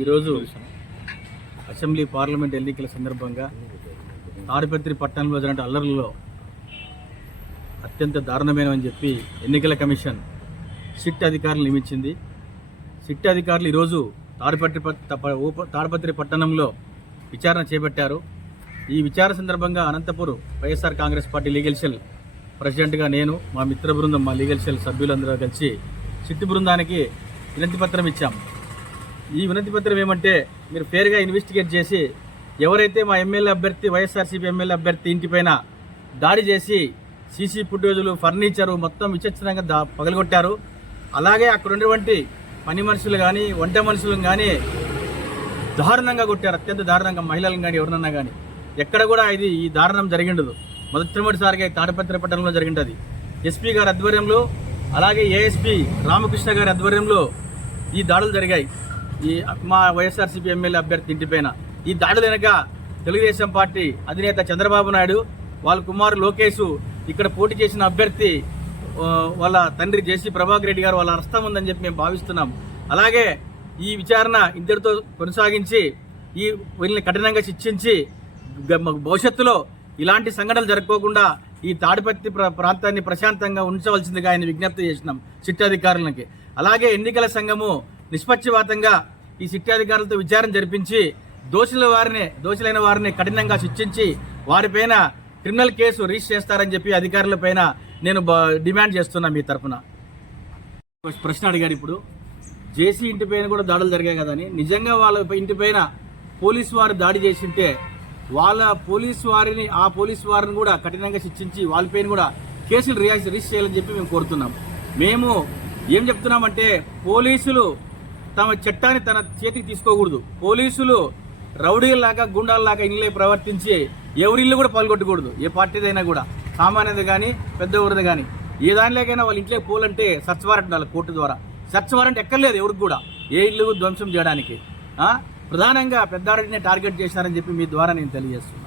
ఈరోజు assembly parliament ఎన్నికల సందర్భంగా తాడిపత్రి పట్టణంలో జరిగిన అల్లర్లలో అత్యంత దారుణమైనవని చెప్పి ఎన్నికల కమిషన్ సిట్ అధికారులు నియమించింది. సిట్ అధికారులు ఈరోజు తాడిపత్రి పట్టణంలో విచారణ చేపట్టారు. ఈ విచారణ సందర్భంగా Anantapur YSR Congress party legal cell ప్రెసిడెంట్గా నేను, మా మిత్ర బృందం, మా లీగల్ సెల్ సభ్యులందరూ కలిసి సిట్ బృందానికి వినతి పత్రం ఇచ్చాం. ఈ వినతి పత్రం ఏమంటే, మీరు ఫేర్గా ఇన్వెస్టిగేట్ చేసి ఎవరైతే మా ఎమ్మెల్యే అభ్యర్థి వైఎస్ఆర్సీపీ ఎమ్మెల్యే అభ్యర్థి ఇంటిపైన దాడి చేసి సీసీ ఫుటేజులు, ఫర్నిచరు మొత్తం విచక్షణంగా పగలగొట్టారు, అలాగే అక్కడ ఉన్నటువంటి పని మనుషులు కానీ వంట మనుషులను కానీ దారుణంగా కొట్టారు. అత్యంత దారుణంగా మహిళలను కానీ ఎవరినన్నా కానీ ఎక్కడ కూడా ఈ దారుణం జరిగిండదు. మొట్టమొదటిసారిగా తాడిపత్రి పట్టణంలో జరిగింది. ఎస్పీ గారి ఆధ్వర్యంలో, అలాగే ఏఎస్పీ రామకృష్ణ గారి ఆధ్వర్యంలో ఈ దాడులు జరిగాయి. మా వైఎస్ఆర్సీపీ ఎమ్మెల్యే అభ్యర్థి ఇంటిపైన ఈ దాడులు వెనక తెలుగుదేశం పార్టీ అధినేత చంద్రబాబు నాయుడు, వాళ్ళ కుమారు లోకేష్, ఇక్కడ పోటీ చేసిన అభ్యర్థి వాళ్ళ తండ్రి జేసీ ప్రభాకర్ రెడ్డి గారు వాళ్ళ హస్తం ఉందని చెప్పి మేము భావిస్తున్నాం. అలాగే ఈ విచారణ ఇంతటితో కొనసాగించి వీళ్ళని కఠినంగా శిక్షించి భవిష్యత్తులో ఇలాంటి సంఘటనలు జరగకోకుండా ఈ తాడిపత్రి ప్రాంతాన్ని ప్రశాంతంగా ఉంచవలసిందిగా ఆయన విజ్ఞప్తి చేసినాం సిట్ అధికారులకి. అలాగే ఎన్నికల సంఘము నిష్పక్షపాతంగా ఈ సిట్ అధికారులతో విచారణ జరిపించి దోషులైన వారిని కఠినంగా శిక్షించి వారిపైన క్రిమినల్ కేసు రిజిస్టర్ చేస్తారని చెప్పి అధికారులపైన నేను డిమాండ్ చేస్తున్నా. మీ తరఫున ప్రశ్న అడిగాడు. ఇప్పుడు జేసీ ఇంటిపైన కూడా దాడులు జరిగాయి కదని, నిజంగా వాళ్ళ ఇంటిపైన పోలీసు వారు దాడి చేసింటే ఆ పోలీసు వారిని కూడా కఠినంగా శిక్షించి వాళ్ళపైన కూడా కేసులు రిజిస్టర్ చేయాలని చెప్పి మేము కోరుతున్నాం. మేము ఏం చెప్తున్నామంటే, పోలీసులు తమ చట్టాన్ని తన చేతికి తీసుకోకూడదు. పోలీసులు రౌడీల్లాగా, గుండాల్లాగా ఇళ్ళే ప్రవర్తించి ఎవరిల్లు కూడా పాల్గొట్టకూడదు. ఏ పార్టీదైనా కూడా, సామాన్యది కానీ పెద్ద ఊరిది కానీ, ఏ దానిలోకైనా వాళ్ళ ఇంట్లోకి పోలంటే సర్చ్ వారెంట్ ఉండాలి కోర్టు ద్వారా. సర్చ్ వారెంట్ ఎక్కర్లేదు ఎవరికి కూడా ఏ ఇల్లు ధ్వంసం చేయడానికి. ప్రధానంగా పెద్దారెడ్డిని టార్గెట్ చేశారని చెప్పి మీ ద్వారా నేను తెలియజేస్తున్నాను.